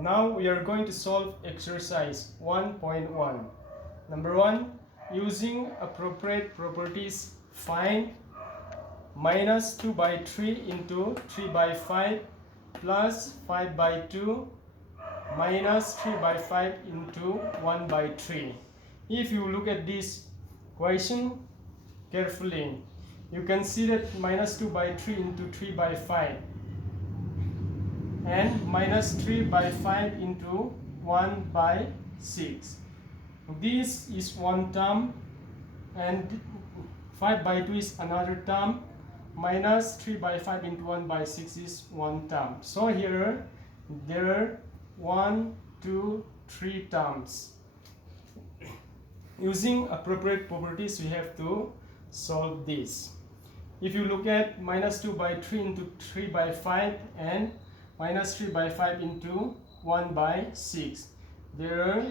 Now we are going to solve exercise 1.1. Number 1, using appropriate properties, find minus 2 by 3 into 3 by 5 plus 5 by 2 minus 3 by 5 into 1 by 3. If you look at this question carefully, you can see that minus 2 by 3 into 3 by 5 and minus 3 by 5 into 1 by 6. This is one term and 5 by 2 is another term. Minus 3 by 5 into 1 by 6 is one term. So here there are 1, 2, 3 terms. Using appropriate properties, we have to solve this. If you look at minus 2 by 3 into 3 by 5 and minus 3 by 5 into 1 by 6, there are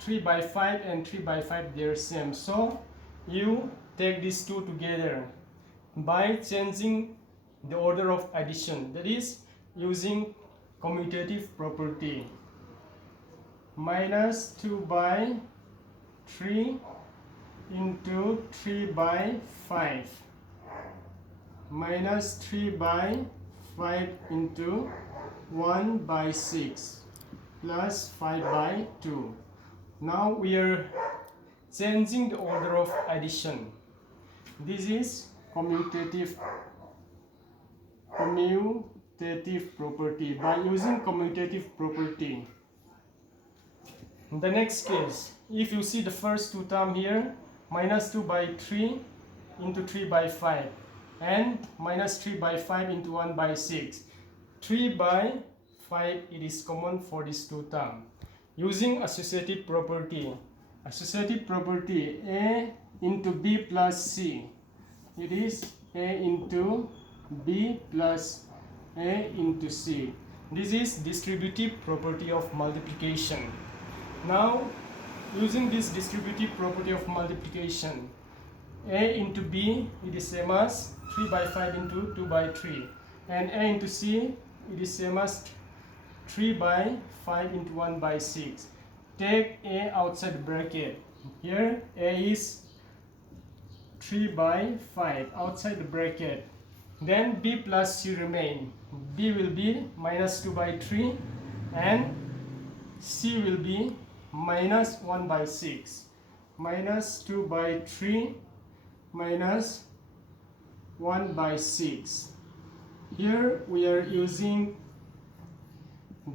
3 by 5 and 3 by 5, they are same. So you take these two together by changing the order of addition, that is using commutative property. Minus 2 by 3 into 3 by 5 minus 3 by 5 into 1 by 6 plus 5 by 2. Now we are changing the order of addition. This is commutative property. By using commutative property, in the next case, if you see the first two terms here, minus 2 by 3 into 3 by 5 and minus 3 by 5 into 1 by 6. 3 by 5, it is common for these two terms. Using associative property, A into B plus C, it is A into B plus A into C. This is distributive property of multiplication. Now, using this distributive property of multiplication, A into B, it is same as 3 by 5 into 2 by 3, and A into C, it is same as 3 by 5 into 1 by 6. Take A outside the bracket. Here A is 3 by 5 outside the bracket. Then B plus C remain. B will be minus 2 by 3 and C will be minus 1 by 6. Minus 2 by 3 minus 1 by 6. Here we are using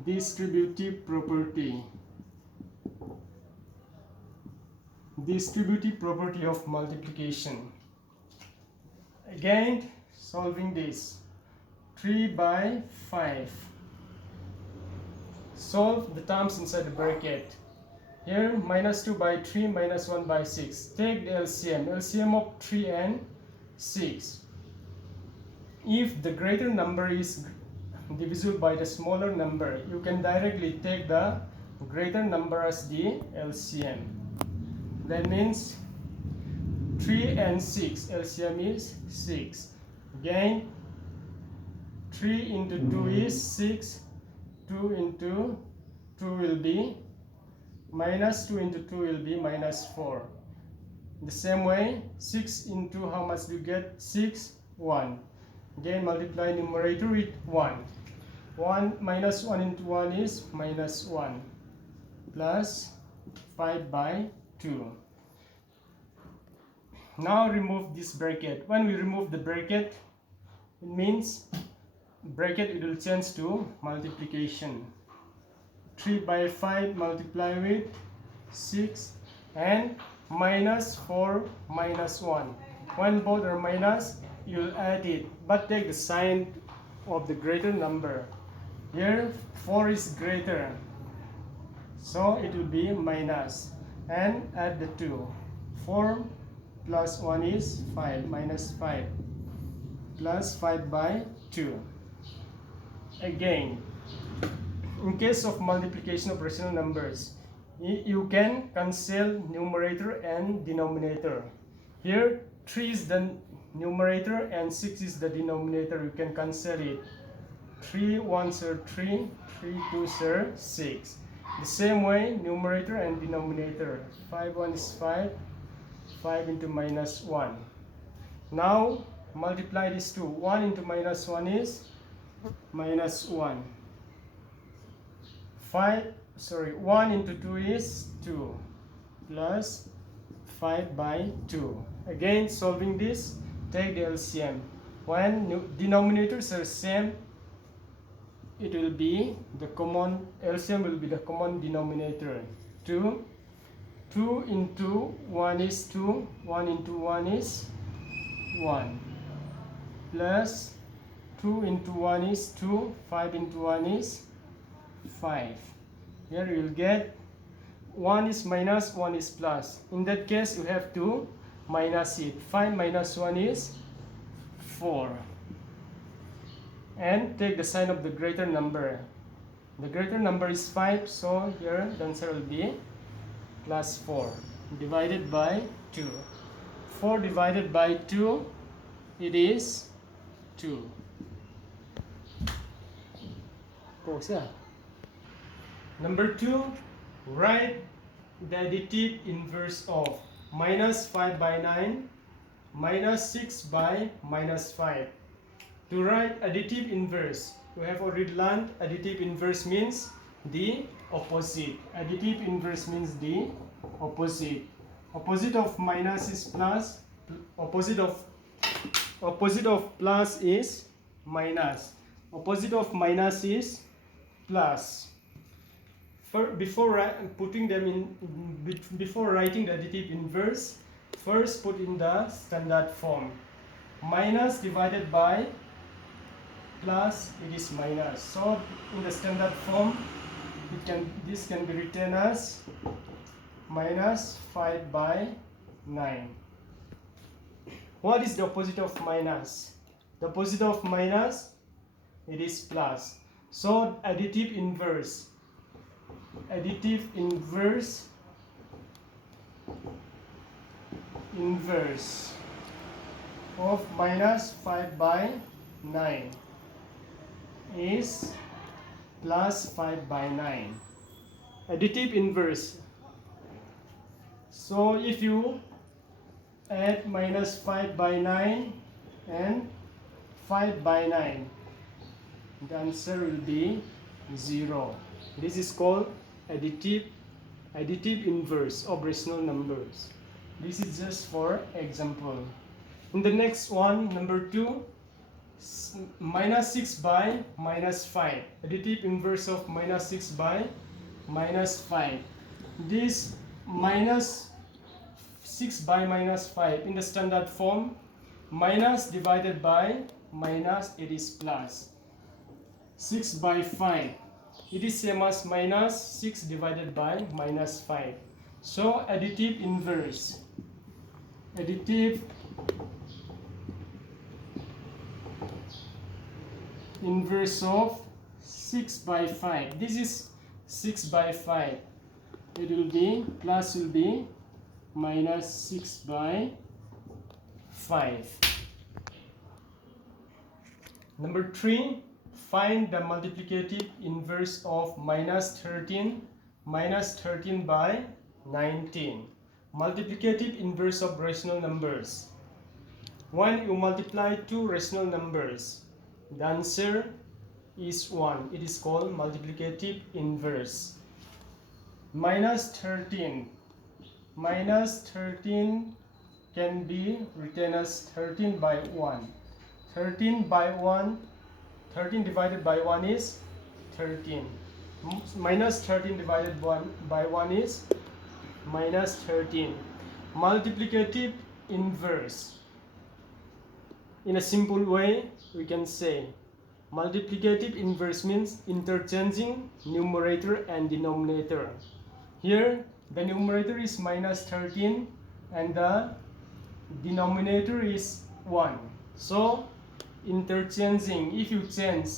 distributive property. Distributive property of multiplication. Again, solving this. 3 by 5. Solve the terms inside the bracket. Here, minus 2 by 3 minus 1 by 6. Take the LCM. LCM of 3 and 6. If the greater number is divisible by the smaller number, you can directly take the greater number as the LCM. That means 3 and 6, LCM is 6. Again, 3 into 2 is 6. 2 into 2 will be minus 2 into 2 will be minus 4. The same way, 6 into how much do you get? 6, 1. Again, multiply numerator with 1. 1 minus 1 into 1 is minus 1 plus 5 by 2. Now remove this bracket. When we remove the bracket, it means bracket it will change to multiplication. 3 by 5 multiply with 6 and minus 4 minus 1. When both are minus, you will add it, but take the sign of the greater number. Here 4 is greater, so it will be minus, and add the 2. 4 plus 1 is 5, minus 5 plus 5 by 2. Again, in case of multiplication of rational numbers, you can cancel numerator and denominator. Here 3 is the numerator and 6 is the denominator. You can cancel it. 3 1s are 3, 3 2s are 6. The same way, numerator and denominator. 5 1 is 5, 5 into minus 1. Now multiply these two. 1 into minus 1 is minus 1. 1 into 2 is 2 plus 5 by 2. Again, solving this, take the LCM. When denominators are same, it will be the common LCM will be the common denominator. 2 into 1 is 2, 1 into 1 is 1, plus 2 into 1 is 2, 5 into 1 is 5. Here you will get 1 is minus, 1 is plus. In that case, you have to minus it. 5 minus 1 is 4. And take the sign of the greater number. The greater number is 5, so here the answer will be plus 4 divided by 2. 4 divided by 2, it is 2. Number 2, write the additive inverse of minus 5 by 9, minus 6 by minus 5. To write additive inverse, we have already learned additive inverse means the opposite. Additive inverse means the opposite. Opposite of minus is plus. Opposite of plus is minus. Opposite of minus is plus. Before writing the additive inverse, first put in the standard form. Minus divided by plus, it is minus. So in the standard form, this can be written as minus 5 by 9. What is the opposite of minus? The opposite of minus, it is plus. So additive inverse of minus 5 by 9 is plus 5 by 9. Additive inverse. So if you add minus 5 by 9 and 5 by 9, the answer will be 0. This is called additive inverse of rational numbers. This is just for example. In the next one, number 2, minus 6 by minus 5. Additive inverse of minus 6 by minus 5. This minus 6 by minus 5 in the standard form, minus divided by minus, it is plus. 6 by 5, it is same as minus 6 divided by minus 5. So additive inverse of 6 by 5. This is 6 by 5. It will be plus will be minus 6 by 5. Number 3, find the multiplicative inverse of minus 13 by 19. Multiplicative inverse of rational numbers. When you multiply two rational numbers, the answer is 1. It is called multiplicative inverse. Minus 13 can be written as 13 by 1. 13 divided by 1 is 13. Minus 13 divided by 1 is minus 13. Multiplicative inverse. In a simple way, we can say multiplicative inverse means interchanging numerator and denominator. Here, the numerator is minus 13 and the denominator is 1. So, interchanging, if you change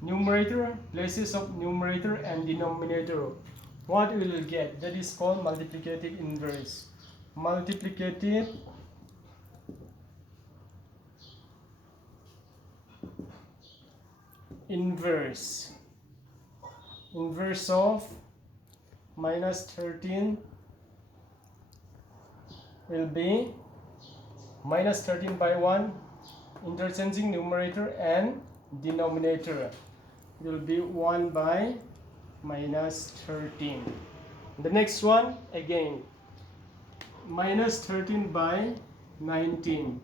numerator, places of numerator and denominator, what we will get? That is called multiplicative inverse. Multiplicative inverse of minus 13 will be minus 13 by 1, interchanging numerator and denominator will be 1 by minus 13. The next one again minus 13 by 19,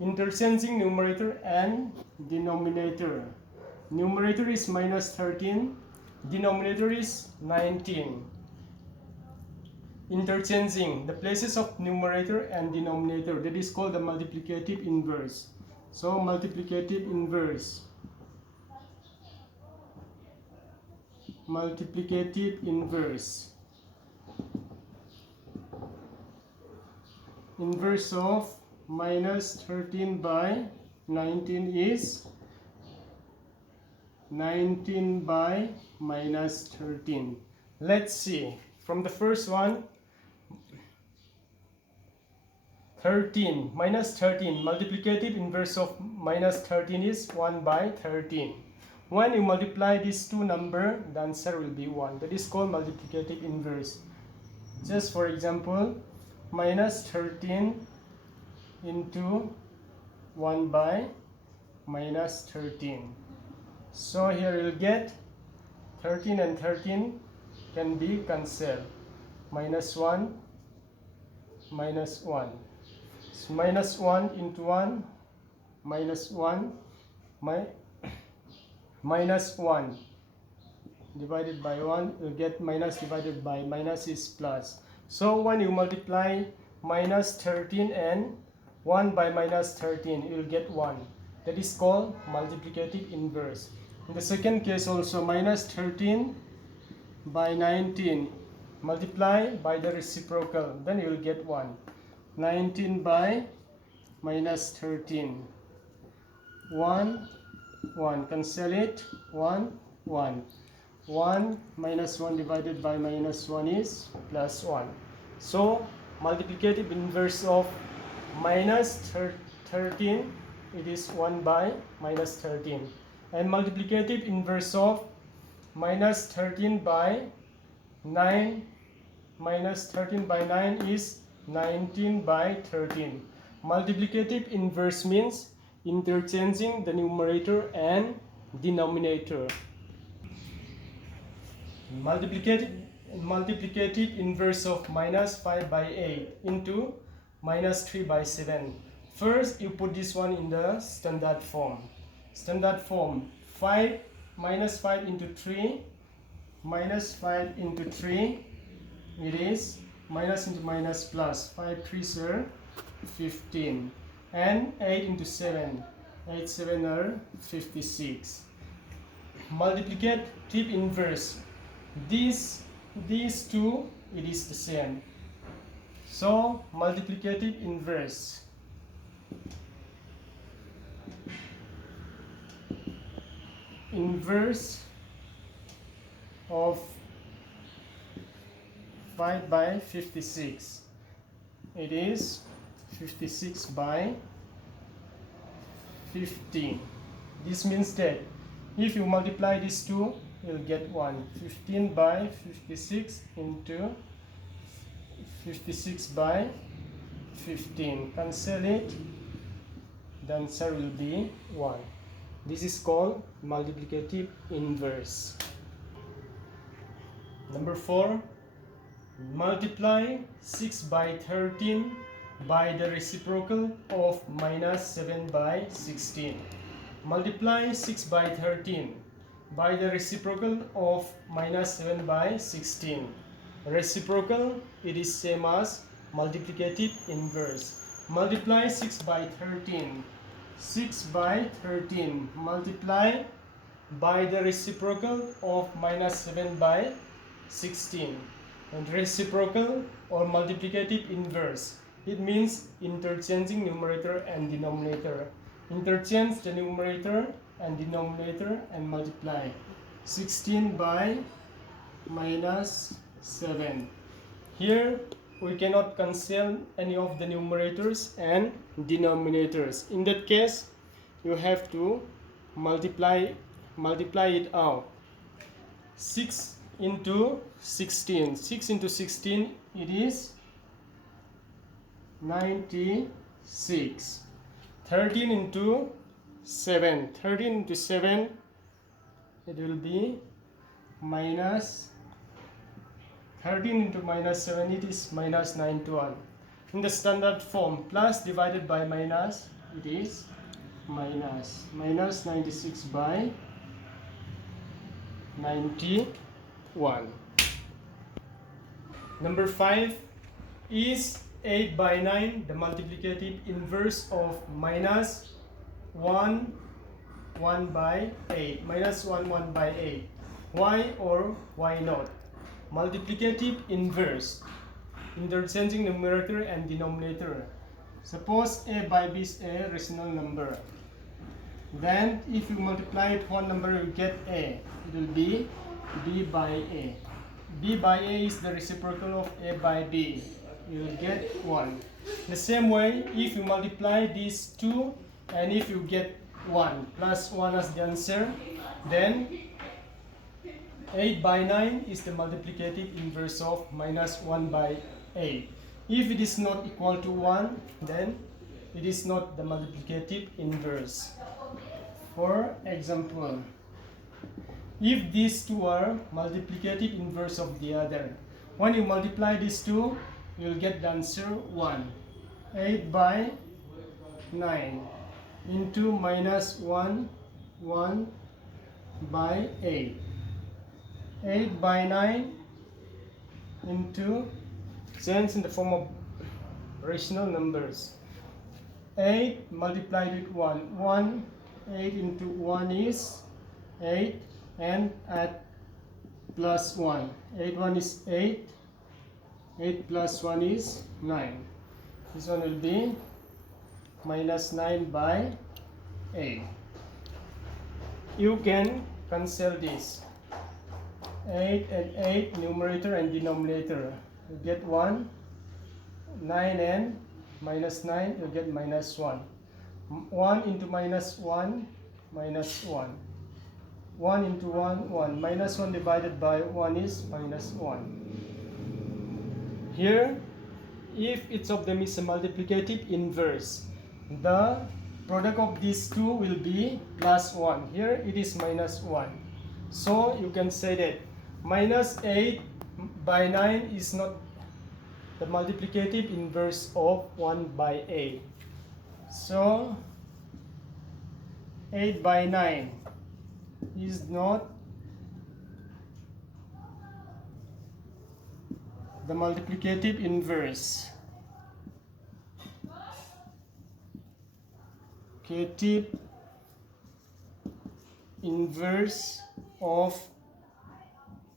interchanging numerator and denominator. Numerator is minus 13, denominator is 19. Interchanging the places of numerator and denominator, that is called the multiplicative inverse. So multiplicative inverse inverse of minus 13 by 19 is 19 by minus 13. Let's see from the first one. 13 minus 13, multiplicative inverse of minus 13 is 1 by 13. When you multiply these two numbers, the answer will be 1. That is called multiplicative inverse. Just for example, minus 13 into 1 by minus 13. So here you'll get 13 and 13 can be cancelled. Minus 1, minus 1. So minus 1 into 1, minus 1, minus 1 divided by 1, you'll get minus divided by minus is plus. So when you multiply minus 13 and 1 by minus 13, you'll get 1. That is called multiplicative inverse. In the second case also, minus 13 by 19, multiply by the reciprocal, then you will get 1. 19 by minus 13, 1, 1, cancel it, 1, 1. 1 minus 1 divided by minus 1 is plus 1. So multiplicative inverse of minus 13, it is 1 by minus 13. And multiplicative inverse of minus 13 by 9, minus 13 by 9 is 19 by 13. Multiplicative inverse means interchanging the numerator and denominator. Multiplicative inverse of minus 5 by 8 into minus 3 by 7. First, you put this one in the standard form. Standard form, 5 minus 5 into 3, minus 5 into 3, it is minus into minus plus, 5 3s are 15, and 8 into 7, 8 7 are 56. Multiplicative inverse, these two, it is the same. So multiplicative inverse of 5 by 56, it is 56 by 15. This means that if you multiply these two, you'll get 1. 15 by 56 into 56 by 15. Cancel it, the answer will be 1. This is called multiplicative inverse. Number 4, multiply 6 by 13 by the reciprocal of minus 7 by 16. Multiply 6 by 13 by the reciprocal of minus 7 by 16. Reciprocal, it is same as multiplicative inverse. Multiply 6 by 13. 6 by 13 multiply by the reciprocal of minus 7 by 16. And reciprocal or multiplicative inverse, it means interchanging numerator and denominator. Interchange the numerator and denominator and multiply. 16 by minus 7. Here we cannot cancel any of the numerators and denominators. In that case, you have to multiply multiply it out. 6 into 16. 6 into 16, it is 96. 13 into 7. 13 into 7, it will be minus 13 into minus 7, it is minus 91. In the standard form, plus divided by minus, it is minus 96 by 91. Number 5 is 8 by 9 the multiplicative inverse of minus 1 by 8. Minus 1 by 8. Why or why not? Multiplicative inverse. Interchanging numerator and denominator. Suppose a by b is a rational number. Then if you multiply it one number, you get a. It will be b by a. b by a is the reciprocal of a by b. You will get 1. The same way, if you multiply these two and if you get 1 plus 1 as the answer, then 8 by 9 is the multiplicative inverse of minus 1 by 8. If it is not equal to 1, then it is not the multiplicative inverse. For example, if these two are multiplicative inverse of the other, when you multiply these two, you will get the answer 1. 8 by 9 into minus 1 by 8. 8 by 9 into, since in the form of rational numbers, 8 multiplied with 1. 8 into 1 is 8, and add plus 1. 8 1 is 8. 8 plus 1 is 9. This one will be minus 9 by 8. You can cancel this. 8 and 8, numerator and denominator. You get 1. 9 and minus 9, you get minus 1. 1 into minus 1, minus 1. 1 into 1, 1. Minus 1 divided by 1 is minus 1. Here, if each of them is a multiplicative inverse, the product of these two will be plus 1. Here it is minus 1. So you can say that minus 8 by 9 is not the multiplicative inverse of 1 by 8. So 8 by 9 is not the multiplicative inverse. Multiplicative inverse of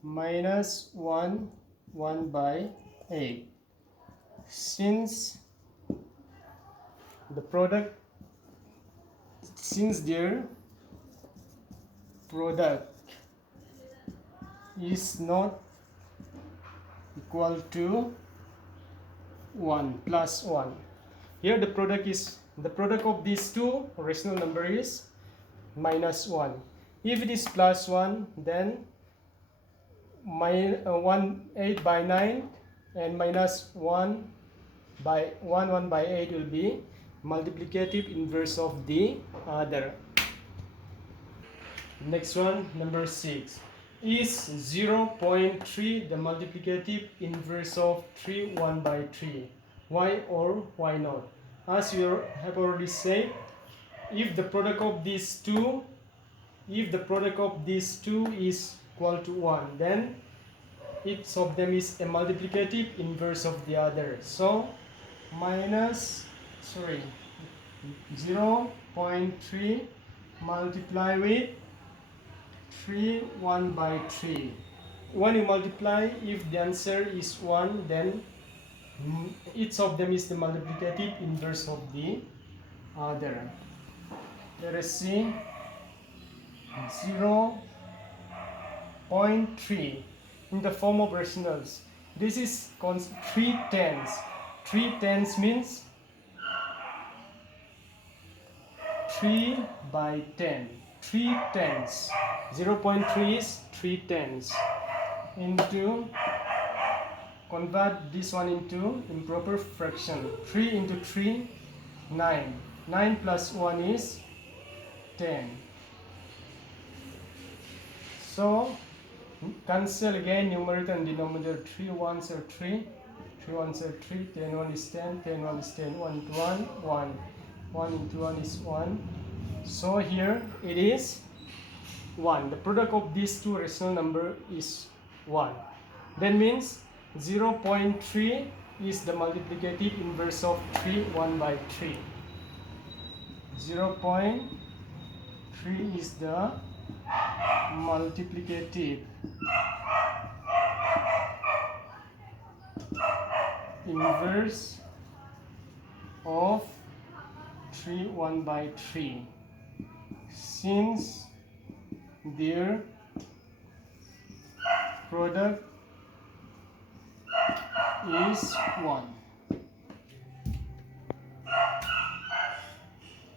minus 1 by 8. Since the product, since their product is not equal to 1 plus 1. Here the product of these two rational number is minus 1. If it is plus 1, then 8 by 9 and minus 1 by 8 will be multiplicative inverse of the other. Next one, number 6. Is 0.3 the multiplicative inverse of 1 by 3? Why or why not? As we have already said, if the product of these two is equal to 1, then each of them is a multiplicative inverse of the other. So minus 0.3 multiply with 1 by 3. When you multiply, if the answer is 1, then each of them is the multiplicative inverse of the other. Let us see. 0.3 in the form of rationals. This is 3/10. 3/10 means 3 by 10. 3/10. 0.3 is 3/10 into, convert this one into improper fraction. 3 into 3, 9. 9 plus 1 is 10. So cancel again numerator and denominator. 3 ones are 3, 3 ones are 3, 10 1 is 10, 10 1 is 10, 1 into 1, 1. 1 into 1 is 1. So here it is 1. The product of these two rational number is 1. That means 0.3 is the multiplicative inverse of 3, 1 by 3. 0.3 is the multiplicative inverse of 3, 1 by 3, since their product is 1.